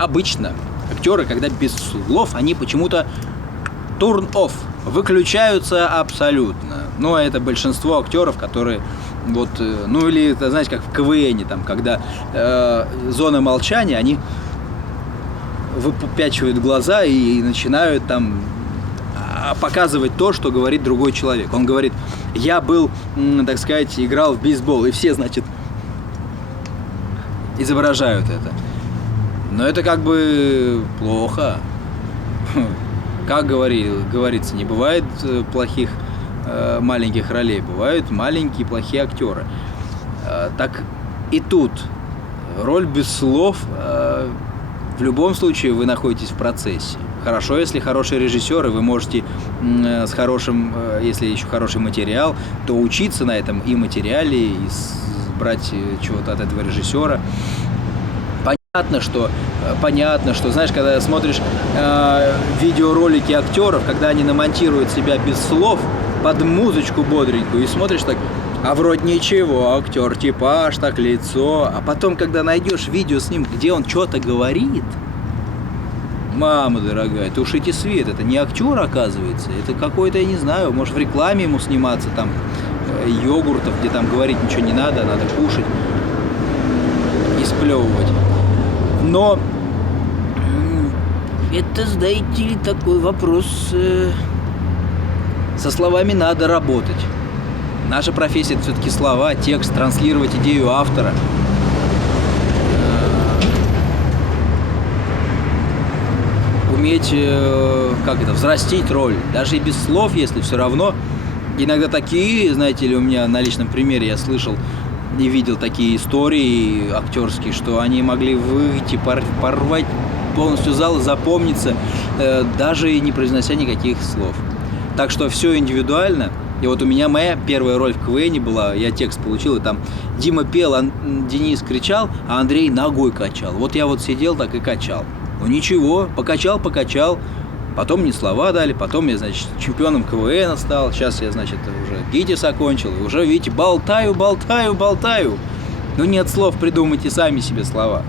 обычно актеры, когда без слов, они почему-то turn off, выключаются абсолютно. Но это большинство актеров, которые вот, ну или, знаете, как в КВН, там, когда зона молчания, они выпячивают глаза и начинают там показывать то, что говорит другой человек. Он говорит: я был, так сказать, играл в бейсбол, и все, значит, изображают это. Но это как бы плохо. Как говорится, не бывает плохих маленьких ролей, бывают маленькие плохие актеры. Так и тут роль без слов, в любом случае вы находитесь в процессе. Хорошо, если хороший режиссер, и вы можете с хорошим, если еще хороший материал, то учиться на этом и материале, и брать чего-то от этого режиссера. Понятно, что, знаешь, когда смотришь видеоролики актеров, когда они намонтируют себя без слов, под музычку бодренькую, и смотришь так, а вроде ничего, актер типаж, так лицо, а потом, когда найдешь видео с ним, где он что-то говорит, мама дорогая, тушите свет, это не актер, оказывается, это какой-то, я не знаю, может в рекламе ему сниматься, там, йогуртов, где там говорить ничего не надо, надо кушать и сплевывать. Но это, знаете ли, такой вопрос, со словами надо работать. Наша профессия — это все-таки слова, текст, транслировать идею автора. Уметь, взрастить роль. Даже и без слов, если все равно. Иногда такие, знаете ли, у меня на личном примере я слышал и видел такие истории актерские, что они могли выйти, порвать полностью зал и запомниться, даже и не произнося никаких слов. Так что все индивидуально. И вот у меня моя первая роль в КВН была, я текст получил, и там Дима пел, Денис кричал, а Андрей ногой качал. Вот я вот сидел так и качал. Ну ничего, покачал, потом мне слова дали, потом я, значит, чемпионом КВН стал, сейчас я, значит, уже ГИТИС окончил, и уже, видите, болтаю. Ну нет слов, придумайте сами себе слова.